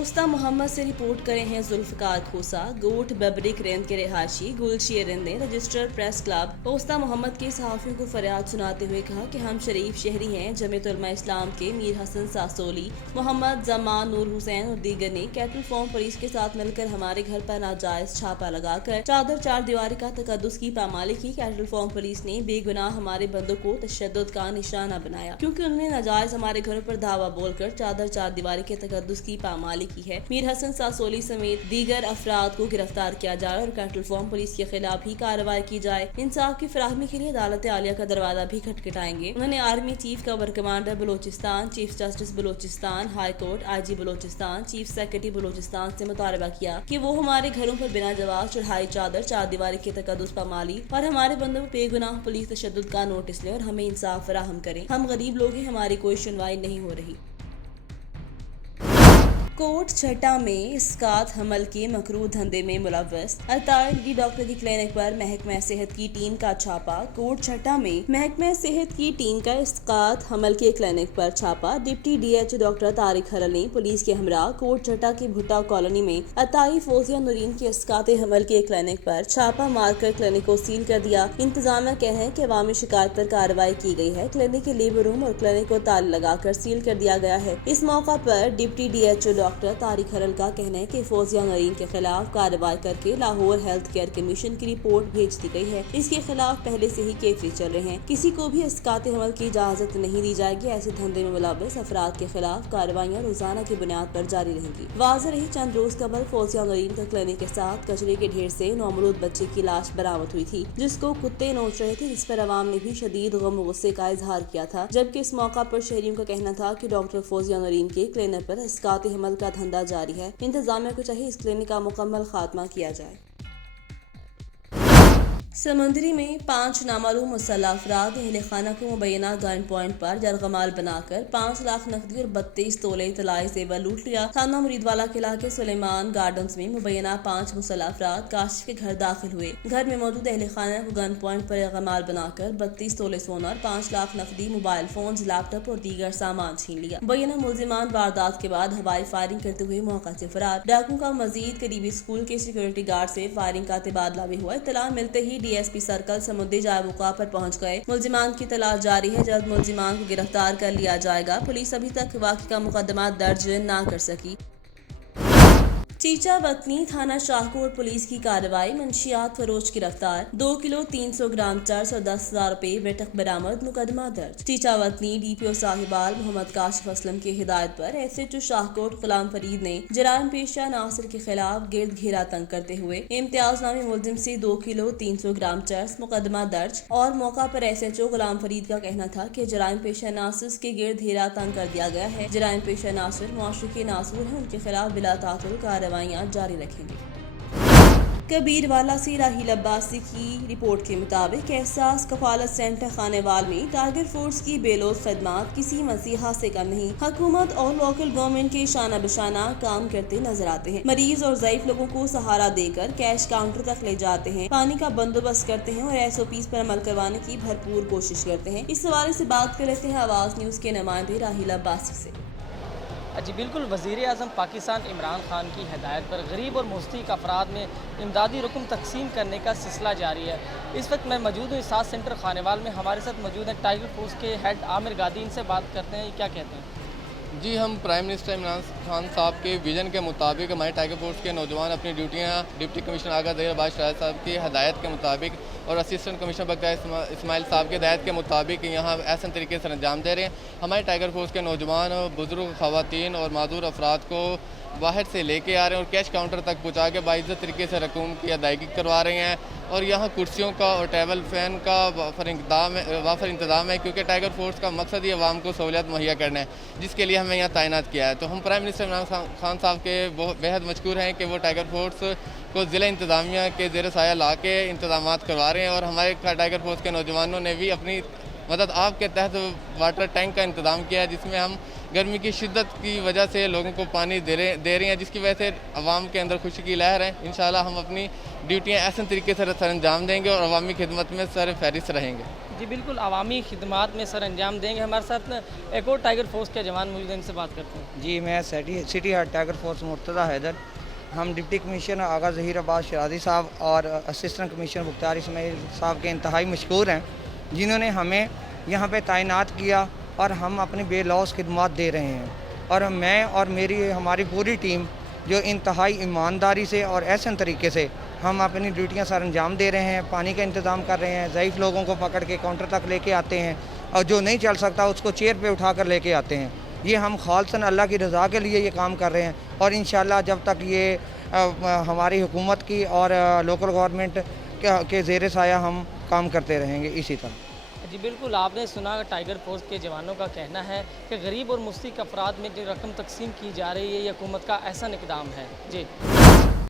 ओस्ता मोहम्मद से रिपोर्ट करे हैं जुल्फकार खोसा। गोट बबरिक रेंद के रिहायशी गुलशियर रेंद ने रजिस्टर्ड प्रेस क्लब ओस्ता मोहम्मद के सहाफियों को फरियाद सुनाते हुए कहा कि हम शरीफ शहरी हैं। जमीयत उलमा इस्लाम के मीर हसन सासोली, मोहम्मद जमान, नूर हुसैन और दीगर ने कैटल फॉर्म पुलिस के साथ मिलकर हमारे घर पर नाजायज छापा लगाकर चादर चार दीवारी का तकद्दुस की पामाली की। कैटल फॉर्म पुलिस ने बेगुनाह हमारे बंदों को तशद्दुद का निशाना बनाया क्योंकि उन्होंने नाजायज हमारे घरों पर धावा बोलकर चादर चार दीवारी के तकद्दुस की पामाली की है। मीर हसन सासोली समेत दीगर अफराद को गिरफ्तार किया जाए और कैटल फॉर्म पुलिस के खिलाफ भी कार्रवाई की जाए। इंसाफ की फराहमी के लिए अदालत आलिया का दरवाजा भी खटखटाएंगे। उन्होंने army chief cover commander Balochistan, chief justice Balochistan high court, IG Balochistan, chief secretary Balochistan से मुतालबा किया कि वो हमारे घरों पर बिना जवाब चढ़ाई चादर चार दीवारी के तकद्दुस पामाली और हमारे बंदों पर बेगुनाह पुलिस तशद्दुद का नोटिस ले और हमें इंसाफ फराहम करें। हम गरीब लोग हैं, हमारी कोई सुनवाई नहीं हो रही। कोट छठा में इस्कात हमल के मकरू धंधे में मुलव्वस 48 डॉक्टर की क्लिनिक पर महकमा सेहत की टीम का छापा। कोट छठा में महकमा सेहत की टीम का इस्कात हमल के क्लिनिक पर छापा। डिप्टी DH डॉक्टर तारिक हरल ने पुलिस के हमरा कोट छठा की भुट्टा कॉलोनी में अताई फोजिया नूरीन के इस्कात हमल के क्लिनिक पर छापा मारकर क्लिनिक को सील कर दिया। इंतजामिया कहना है कि अवामी शिकायत पर कार्रवाई की गई है। क्लिनिक के लेबर रूम और क्लिनिक को ताला लगाकर सील कर दिया गया है। इस मौका पर डिप्टी DH डॉक्टर तारिक हरल का कहना है कि फोजिया नूरीन के खिलाफ कार्रवाई करके लाहौर हेल्थ केयर कमीशन की रिपोर्ट भेज दी गई है। इसके खिलाफ पहले से ही केसेस चल रहे हैं। किसी को भी इस्कात हमल की इजाजत नहीं दी जाएगी। ऐसे धंधे में मुलव्वस अफराद के खिलाफ कार्रवाइयाँ रोजाना की बुनियाद पर जारी रहेंगी। वाज़ेह रही, चंद रोज कबल फोजिया नूरीन का क्लिनिक के साथ कचरे के ढेर से नौमौलूद बच्चे की लाश बरामद हुई थी जिसको कुत्ते नोच रहे थे, जिस पर अवाम ने भी शदीद गम और गुस्से का इजहार किया था। जबकि इस मौका पर शहरियों का कहना था कि डॉक्टर फोजिया नूरीन के क्लिनिक पर इस्कात हमल का धंधा जारी है। इंतजामिया को चाहिए इस क्लिनिक का मुकम्मल खात्मा किया जाए। समुंदरी में 5 नामालूम मुसल्लह अफराद अहले खाना को मुबैना गन पॉइंट पर जरगमाल बनाकर 5 लाख नकदी और 32 तोले तलाई जेवर लूट लिया। थाना मुरीदवाला के इलाके सुलेमान गार्डन्स में मुबैना 5 मुसल्लह अफराद काशिफ के घर दाखिल हुए। घर में मौजूद अहले खाना को गन पॉइंट पर जरगमाल बनाकर 32 तोले सोना और 5 लाख नकदी, मोबाइल फोन, लैपटॉप और दीगर सामान छीन लिया। मुबैना मुलजिमान वारदात के बाद हवाई फायरिंग करते हुए मौका से फरार। डाकू का मजीद करीबी स्कूल के सिक्योरिटी गार्ड से फायरिंग का तबादला भी हुआ। इत्तला मिलते ही DSP सर्कल समुद्री जायबुका पर पहुंच गए। मुलजिमान की तलाश जारी है। जल्द मुलजिमान को गिरफ्तार कर लिया जाएगा। पुलिस अभी तक वाक़ई का मुकदमा दर्ज न कर सकी। चीचा वतनी थाना शाहकोट पुलिस की कार्रवाई। मंशियात फरोश गिरफ्तार। 2 किलो 300 ग्राम चर्स और 10,000 रुपए बेटक बरामद। मुकदमा दर्ज। चीचा वतनी DPO साहिबाल मोहम्मद काशिफ असलम की हिदायत पर SHO शाहकोट गुलाम फरीद ने जराइम पेशा नासिर के खिलाफ गिरद घेरा तंग करते हुए इम्तियाज नामी मुलजिम से 2 किलो 300 ग्राम चर्स। मुकदमा दर्ज। और मौका पर SHO गुलाम फरीद का कहना था कि जराइम पेशा नासिर के गिरद घेरा तंग कर दिया गया है। जराइम पेशा नासिर मुआशरे के नासूर है, उनके खिलाफ बिला तातुल कार्रवाइयां जारी रखेंगे। कबीरवाला से राहील अब्बासी की रिपोर्ट के मुताबिक एहसास कफालत सेंटर खानेवाल में टाइगर फोर्स की बेलोज खदमात किसी मसीहा से कम नहीं। हुकूमत और लोकल गवर्नमेंट के शाना बशाना काम करते नजर आते हैं। मरीज और ज़ईफ लोगों को सहारा देकर कैश काउंटर तक ले जाते हैं, पानी का बंदोबस्त करते हैं और SOPs पर अमल करवाने की भरपूर कोशिश करते हैं। इस हवाले से बात कर लेते हैं आवाज न्यूज के नुमाइंदे राहील अब्बासी से। जी बिल्कुल, वज़ीर आज़म पाकिस्तान इमरान खान की हिदायत पर गरीब और मुस्तहिक अफराद में इमदादी रकम तकसीम करने का सिलसिला जारी है। इस वक्त मैं मौजूद हूँ एहसास सेंटर खानेवाल में। हमारे साथ मौजूद हैं टाइगर फोर्स के हेड आमिर गादी। इनसे बात करते हैं, क्या कहते हैं? जी, हम प्राइम मिनिस्टर इमरान खान साहब के विज़न के मुताबिक हमारे टाइगर फोर्स के नौजवान अपनी ड्यूटियाँ डिप्टी कमिश्नर आगा ज़हीर अब्बास शराज साहब की हदायत के मुताबिक और असिस्टेंट कमिश्नर बख्तियार इस्माइल साहब की हदायत के मुताबिक यहाँ ऐसा तरीके से अंजाम दे रहे हैं। हमारे टाइगर फोर्स के नौजवान, बुजुर्ग, ख़वातीन और माजूर अफराद को बाहर से लेके आ रहे हैं और कैश काउंटर तक पहुँचा के बाइज़्ज़त तरीके से रकूम की अदायगी करवा रहे हैं। और यहाँ कुर्सियों का और टेबल फैन का वाफर इंतज़ाम है क्योंकि टाइगर फोर्स का मकसद ही आवाम को सहूलियत मुहैया करना है, जिसके लिए हमें यहाँ तैनात किया है। तो हम प्राइम मिनिस्टर इमरान खान साहब के बेहद मशकूर हैं कि वो टाइगर फोर्स को ज़िला इंतज़ामिया के ज़ेर साया ला के इंतज़ाम करवा रहे हैं। और हमारे टाइगर फोर्स के नौजवानों ने भी अपनी मदद आपके तहत वाटर टैंक का इंतज़ाम किया है, जिसमें हम गर्मी की शिद्दत की वजह से लोगों को पानी दे रही हैं, जिसकी वजह से अवाम के अंदर खुशी की लहर है। इंशाल्लाह हम अपनी ड्यूटियाँ ऐसे तरीके से सर अंजाम देंगे और अवामी खिदमत में सर फहरिस्त रहेंगे। जी बिल्कुल, अवामी खिदमात में सर अंजाम देंगे। हमारे साथ एक और टाइगर फोर्स के जवान मौजूद हैं, इनसे बात करते हैं। जी, मैं city heart tiger force Murtaza Haider. हम डिप्टी कमिश्नर आगा ज़हीर अब्बास शराजी साहब और असिस्टेंट कमिश्नर मुख्तार इस्माइल साहब के इंतहाई मशकूर हैं, जिन्होंने हमें यहाँ पे तैनात किया और हम अपनी बेलौस खिदमत दे रहे हैं। और मैं और हमारी पूरी टीम जो इंतहाई ईमानदारी से और ऐसे तरीके से हम अपनी ड्यूटियाँ सर अंजाम दे रहे हैं। पानी का इंतज़ाम कर रहे हैं, ज़ईफ़ लोगों को पकड़ के काउंटर तक लेके आते हैं और जो नहीं चल सकता उसको चेयर पे उठा कर लेके आते हैं। ये हम खालसन अल्लाह की रज़ा के लिए ये काम कर रहे हैं और इंशाल्लाह जब तक ये हमारी हुकूमत की और लोकल गवर्नमेंट के ज़ेर साया हम काम करते रहेंगे इसी तरह। जी बिल्कुल, आपने सुना टाइगर फोर्स के जवानों का कहना है कि गरीब और मुस्तहिक अफराद में जो रकम तकसीम की जा रही है, ये हुकूमत का एहसन इक़दाम है। जी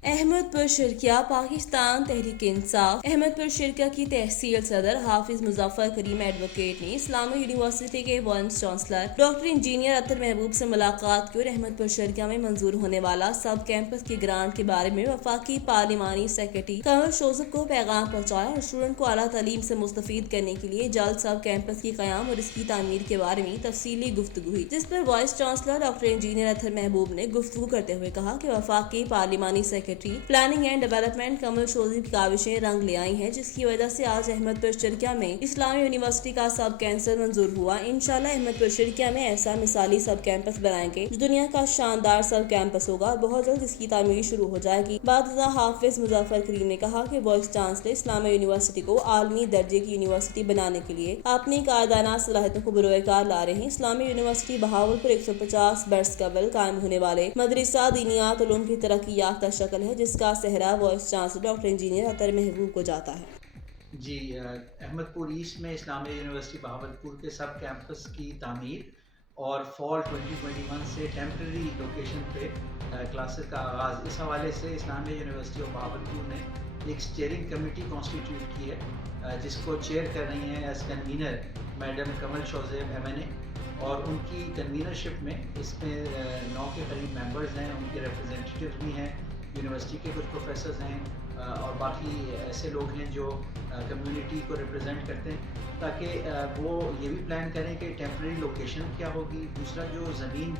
अहमदपुर शिरकिया पाकिस्तान तहरीक इंसाफ अहमदपुर शिरकिया की तहसील सदर हाफिज मुजफ्फर करीम एडवोकेट ने इस्लामी यूनिवर्सिटी के वाइस चांसलर डॉक्टर इंजीनियर अतर महबूब से मुलाकात की और अहमदपुर शिरकिया में मंजूर होने वाला सब कैंपस की ग्रांट के बारे में वफाकी पार्लिमानी सेक्रेटरी कमल शोजब को पैगाम पहुँचाया और स्टूडेंट को आला तालीम से मुस्तफीद करने के लिए जल्द सब कैंपस की क़याम और इसकी तामीर के बारे में तफसीली गुफ्तगू हुई, जिस पर वाइस चांसलर डॉक्टर इंजीनियर अतर महबूब ने गुफ्तगू करते हुए कहा कि वफाकी पार्लिमानी प्लानिंग एंड डेवलपमेंट कमल शोजब की काविशें रंग ले आई हैं, जिसकी वजह से आज अहमदपुर शिरकिया में इस्लामी यूनिवर्सिटी का सब कैंपस मंजूर हुआ। इंशाल्लाह अहमदपुर शिरकिया में ऐसा मिसाली सब कैंपस बनाएंगे जो दुनिया का शानदार सब कैंपस होगा और बहुत जल्द इसकी तामीर शुरू हो जाएगी। बादशाह हाफिज मुजफ्फर करीम ने कहा कि वाइस चांसलर इस्लामी यूनिवर्सिटी को आलमी दर्जे की यूनिवर्सिटी बनाने के लिए अपनी कारदाना सलाहियतों को बरोकार ला रहे हैं। इस्लामी यूनिवर्सिटी बहावलपुर 150 बरस कबल कायम होने वाले मदरसा दीनियात उलूम की तरक्की याफ्ता शक्ल है, जिसका सेहरा वाइस चांसलर डॉक्टर इंजीनियर अतर महबूब को जाता है। जी, अहमदपुर ईस्ट में इस्लामिया यूनिवर्सिटी बहावलपुर के सब कैंपस की तामीर और फॉल 2021 से टेम्प्रेरी लोकेशन पे क्लासेस का आगाज़, इस हवाले से इस्लामिया यूनिवर्सिटी ऑफ बहावलपुर ने एक स्टीयरिंग कमेटी कॉन्स्टिट्यूट की है, जिसको चेयर कर रही हैं एज कन्वीनर मैडम कमल शोजब MNA, और उनकी कन्वीनरशिप में इसमें 9 के करीब मेंबर्स हैं, उनके रिप्रेजेंटेटिव्स भी हैं, यूनिवर्सिटी के कुछ प्रोफेसर्स हैं और बाकी ऐसे लोग हैं जो कम्युनिटी को रिप्रेजेंट करते हैं, ताकि वो ये भी प्लान करें कि टेम्प्रेरी लोकेशन क्या होगी। दूसरा जो ज़मीन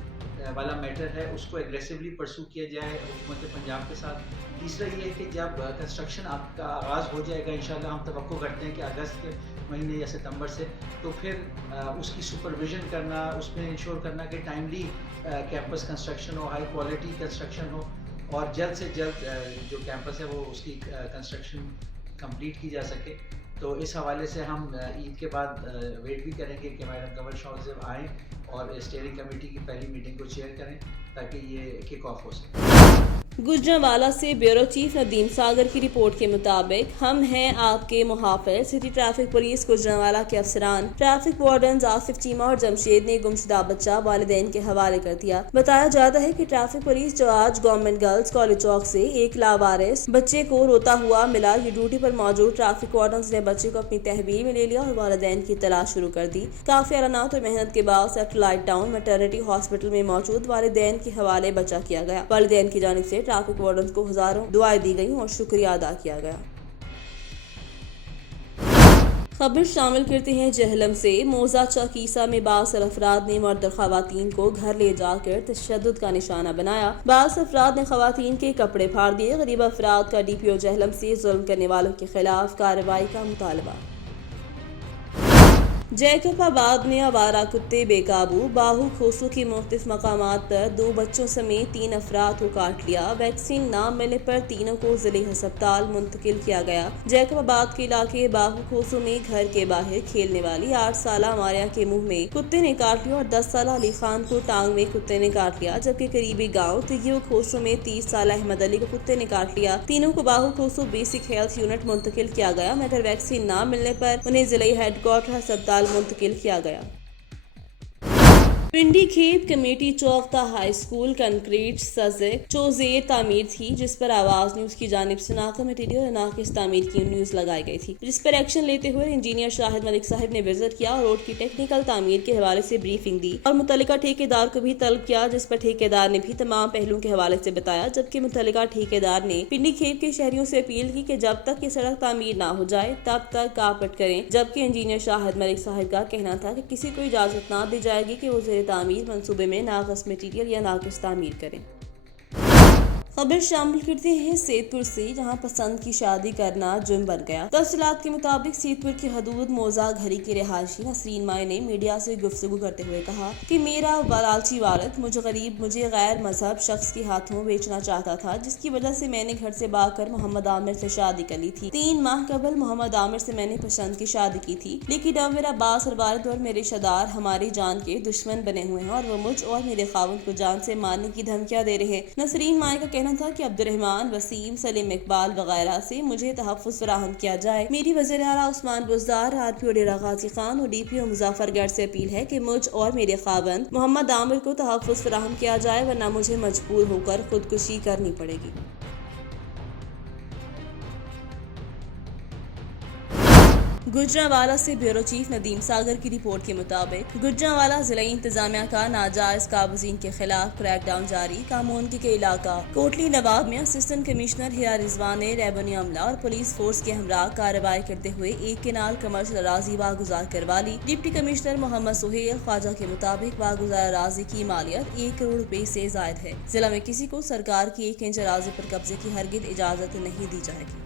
वाला मैटर है उसको एग्रेसिवली परसू किया जाए हुकूमत पंजाब के साथ। तीसरा ये है कि जब कंस्ट्रक्शन आपका आगाज़ हो जाएगा, इंशाल्लाह हम तवक्को करते हैं कि अगस्त के महीने या सितंबर से, तो फिर उसकी सुपरविज़न करना, उसमें इंश्योर करना कि टाइमली कैंपस कंस्ट्रक्शन हो, हाई क्वालिटी कंस्ट्रक्शन हो और जल्द से जल्द जो कैंपस है वो उसकी कंस्ट्रक्शन कंप्लीट की जा सके। तो इस हवाले से हम ईद के बाद वेट भी करेंगे कि मैडम कमल शोजब आएँ और स्टीयरिंग कमेटी की पहली मीटिंग को चेयर करें ताकि ये किक ऑफ हो सके। गुजरांवाला से ब्यूरो चीफ नदीम सागर की रिपोर्ट के मुताबिक हम हैं आपके मुहाफिज सिटी ट्रैफिक पुलिस गुजरांवाला के अफसरान ट्रैफिक वार्डन आसिफ चीमा और जमशेद ने गुमशुदा बच्चा वालिदैन के हवाले कर दिया। बताया जाता है कि ट्रैफिक पुलिस जो आज गवर्नमेंट गर्ल्स कॉलेज चौक से एक लावारिस बच्चे को रोता हुआ मिला, ये ड्यूटी पर मौजूद ट्रैफिक वार्डन ने बच्चे को अपनी तहवील में ले लिया और वालिदैन की तलाश शुरू कर दी। काफी अरानात और मेहनत के बाद सैटेलाइट टाउन मैटरनिटी हॉस्पिटल में मौजूद वालिदैन के हवाले बच्चा किया गया। वालिदैन की जानिब से ट्रैफिक वार्डन को हजारों दुआएं दी गई और शुक्रिया अदा किया गया। खबर शामिल करते हैं जहलम से। मौजा चकीसा में बासर अफराद ने मर्द और खवातीन को घर ले जाकर तशद्दुद का निशाना बनाया। बास अफराद ने खवातीन के कपड़े फाड़ दिए। गरीब अफराद का DPO जहलम से जुल्म करने वालों के खिलाफ कार्रवाई का मुतालबा। जैकबाबाद में आवारा कुत्ते बेकाबू, बाहू खोसू की मुख्तलिफ मकामात पर 2 बच्चों समेत 3 अफराद को काट लिया। वैक्सीन न मिलने पर तीनों को जिले अस्पताल मुंतकिल किया गया। जैकबाबाद के इलाके बाहू खोसू में घर के बाहर खेलने वाली 8 साला मारिया के मुंह में कुत्ते ने काट लिया और 10 साला अली खान को टांग में कुत्ते ने काट लिया, जबकि करीबी गाँव तिगियो खोसू में 30 साला अहमद अली को कुत्ते ने काट लिया। तीनों को बाहू खोसू बेसिक हेल्थ यूनिट मुंतकिल किया गया, मगर वैक्सीन न मिलने पर उन्हें जिले हेडक्वार्टर अस्पताल मुंतकिल किया गया। पिंडी खेप कमेटी चौकता हाई स्कूल कंक्रीट सज़े चोजेर तामीर थी, जिस पर आवाज न्यूज की जानिब से नाका मटीरियल और नाकिस तामीर की न्यूज लगाई गई थी, जिस पर एक्शन लेते हुए इंजीनियर शाहिद मलिक साहब ने विजिट किया और रोड की टेक्निकल तामीर के हवाले से ब्रीफिंग दी और मुतल्लिका ठेकेदार को भी तलब किया, जिस पर ठेकेदार ने भी तमाम पहलुओं के हवाले से बताया। जबकि मुतल्लिका ठेकेदार ने पिंडी खेप के शहरियों से अपील की कि जब तक ये सड़क तामीर ना हो जाए तब तक कापट करें। जबकि इंजीनियर शाहिद मलिक साहब का कहना था कि किसी को इजाजत ना दी जाएगी कि वो तामीर मंसूबे में नाक़िस मटीरियल या नाक़िस तामीर करें। खबर शामिल करते हैं सैदपुर से, जहां पसंद की शादी करना जुर्म बन गया। तफसीलात के मुताबिक सैदपुर की हदूद मौजा घरी के रिहायशी नसरीन माई ने मीडिया से गुफ्तगू करते हुए कहा कि मेरा लालची वालिद मुझे गैर मजहब शख्स के हाथों बेचना चाहता था, जिसकी वजह से मैंने घर से भागकर मोहम्मद आमिर से शादी कर ली थी। 3 माह कबल मोहम्मद आमिर से मैंने पसंद की शादी की थी, लेकिन अब मेरा बास और वालिद और मेरे रिश्तेदार हमारी जान के दुश्मन बने हुए हैं और वो मुझ और मेरे खावंद को जान से मारने की धमकियां दे रहे हैं। नसरीन माई का कहना था कि अब्दुर्रहमान, वसीम, सलीम इकबाल वगैरह से मुझे तहफ़्फ़ुज़ फराहम किया जाए। मेरी वज़ीर आला उस्मान बुज़दार, RPO डेरा गाजी खान और DPO मुज़फ़्फ़रगढ़ से अपील है कि मुझ और मेरे खावंद मोहम्मद आमिर को तहफ़्फ़ुज़ फराहम किया जाए, वरना मुझे मजबूर होकर खुदकुशी करनी पड़ेगी। गुजरांवाला से ब्यूरो चीफ नदीम सागर की रिपोर्ट के मुताबिक गुजरांवाला जिला इंतजामिया का नाजायज काबजीन के खिलाफ क्रैकडाउन जारी। कामोनकी के इलाका कोटली नवाब में असिस्टेंट कमिश्नर हिरा रिजवान ने रेवेन्यू अमला और पुलिस फोर्स के हमरा कार्रवाई करते हुए एक केनाल कमर्शियल अराजी वागुजार करवा ली। डिप्टी कमिश्नर मोहम्मद सुहेल ख्वाजा के मुताबिक वागुजार अराजी की मालियत 1 करोड़ रुपए से जायद है। जिला में किसी को सरकार की 1 इंच अराजी पर कब्जे की हरगिज इजाजत नहीं दी जाएगी।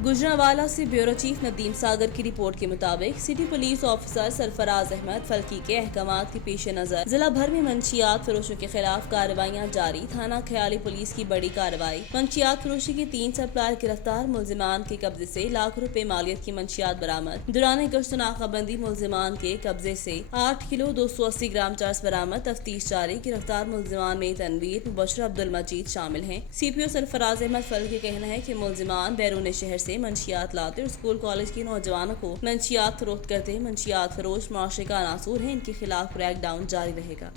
गुजरांवाला से ब्यूरो चीफ नदीम सागर की रिपोर्ट के मुताबिक city police officer Sarfaraz Ahmed Falki के अहकामात के पेश नजर जिला भर में मंशियात फरोशों के खिलाफ कार्रवाइयां जारी। थाना ख्याली पुलिस की बड़ी कार्रवाई। मंशियात फरोशी के 3 सप्लायर गिरफ्तार। मुलजिमान के कब्जे से लाख रुपए मालियत की मंशियात बरामद। दौरान गश्त नाकाबंदी मुलजिमान के कब्जे से 8 किलो 280 ग्राम चर्स बरामद। तफ्तीश जारी। गिरफ्तार मुलजिमान में तनवीर, मुबशर, अब्दुल मजीद शामिल हैं। CPO सरफराज अहमद फल्की का कहना है कि मुलजिमान बैरून शहर से मंशियात लाते और स्कूल कॉलेज के नौजवानों को मंशियात फरोख्त करते। मंशियात फरोश माशरे का अनासुर है, इनके खिलाफ क्रैकडाउन जारी रहेगा।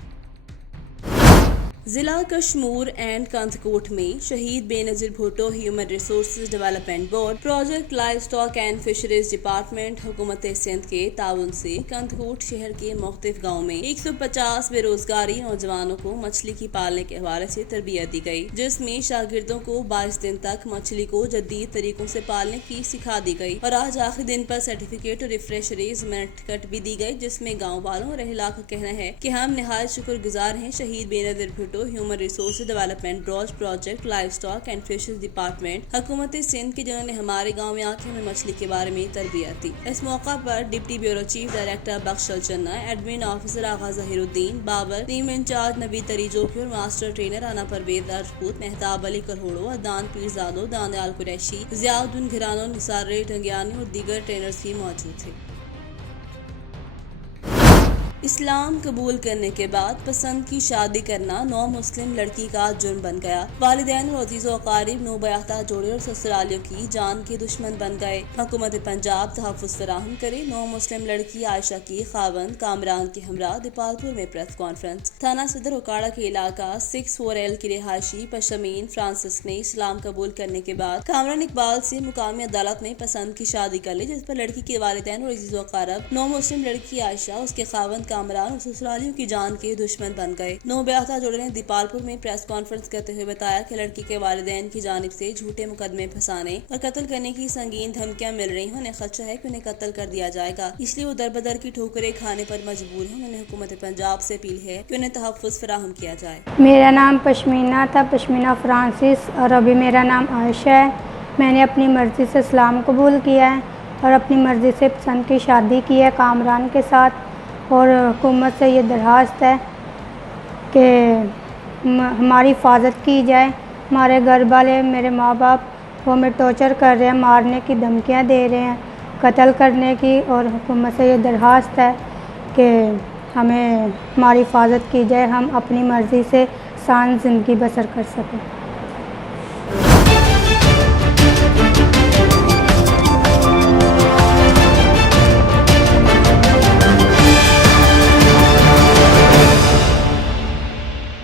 जिला कश्मीर एंड कंथकोट में शहीद Benazir Bhutto human resources development board, project live stock and fisheries department, हुकूमत सिंध के ताउन से कंथकोट शहर के मुख्तलिफ गाँव में 150 बेरोजगारी नौजवानों को मछली की पालने के हवाले से तरबियत दी गई, जिसमें शागिर्दों को 22 दिन तक मछली को जदीद तरीकों से पालने की सिखा दी गई और आज आखिरी दिन पर सर्टिफिकेट और रिफ्रेशरीज मेरिट भी दी गई, जिसमें गाँव वालों और अहला का कहना है कि हम निहायत शुक्रगुजार हैं शहीद Benazir Bhutto human resources development brows, project live stock and fishes department, हुकूमत सिंध के, जिन्होंने हमारे गांव में आके हमें मछली के बारे में तरबियत दी। इस मौका पर डिप्टी ब्यूरो चीफ डायरेक्टर बख्शल चन्ना, एडमिन ऑफिसर आगा जहीरुद्दीन बाबर, टीम इंचार्ज नबी तरीजोकी और मास्टर ट्रेनर राना परवेज राजपूत, मेहताब अली करोड़ो, अदान पीरजादो, दानियाल कुरैशी, जियाउद्दीन घिरानो, निसार टंगियानी और दीगर ट्रेनर्स भी मौजूद थे। इस्लाम कबूल करने के बाद पसंद की शादी करना नौ मुस्लिम लड़की का जुर्म बन गया। वालिदैन और अजीज़ो अकारिब नौबयाता जोड़े और ससुरालियों की जान के दुश्मन बन गए। हुकूमत पंजाब तहफ़्फ़ुज़ फराहम करे। नौ मुस्लिम लड़की आयशा की खावंद कामरान के हमरा दीपालपुर में प्रेस कॉन्फ्रेंस। थाना सदर उकाड़ा के इलाका 64L की रिहायशी पशमीन फ्रांसिस ने इस्लाम कबूल करने के बाद कामरान इकबाल से मुकामी अदालत में पसंद की शादी कर ली, जिस पर लड़की के वालिदैन और अजीज़ो अकारिब नौ मुस्लिम लड़की आयशा, उसके खावंद कामरान और ससुरालियों की जान के दुश्मन बन गए। नौबयाता जोड़े ने दीपालपुर में प्रेस कॉन्फ्रेंस करते हुए बताया कि लड़की के वालिदैन की जानिब से झूठे मुकदमे फंसाने और कत्ल करने की संगीन धमकियां मिल रही हैं। उन्हें खदशा है कि उन्हें कत्ल कर दिया जाएगा, इसलिए वो दरबदर की ठोकरें खाने पर मजबूर हैं। उन्होंने हुकूमत पंजाब से अपील है कि उन्हें तहफ़्फ़ुज़ फराहम किया जाए। मेरा नाम पशमीना था, पशमीना फ्रांसिस, और अभी मेरा नाम आयशा है। मैंने अपनी मर्ज़ी से इस्लाम कबूल किया है और अपनी मर्ज़ी से पसंद की शादी की है कामरान के साथ। और हुकूमत से ये दरख्वास्त है कि हमारी हिफाजत की जाए। हमारे घर वाले, मेरे माँ बाप, वो हमें टॉर्चर कर रहे हैं, मारने की धमकियाँ दे रहे हैं, कत्ल करने की। और हुकूमत से ये दरख्वास्त है कि हमें हमारी हिफाजत की जाए, हम अपनी मर्ज़ी से शान ज़िंदगी बसर कर सकें।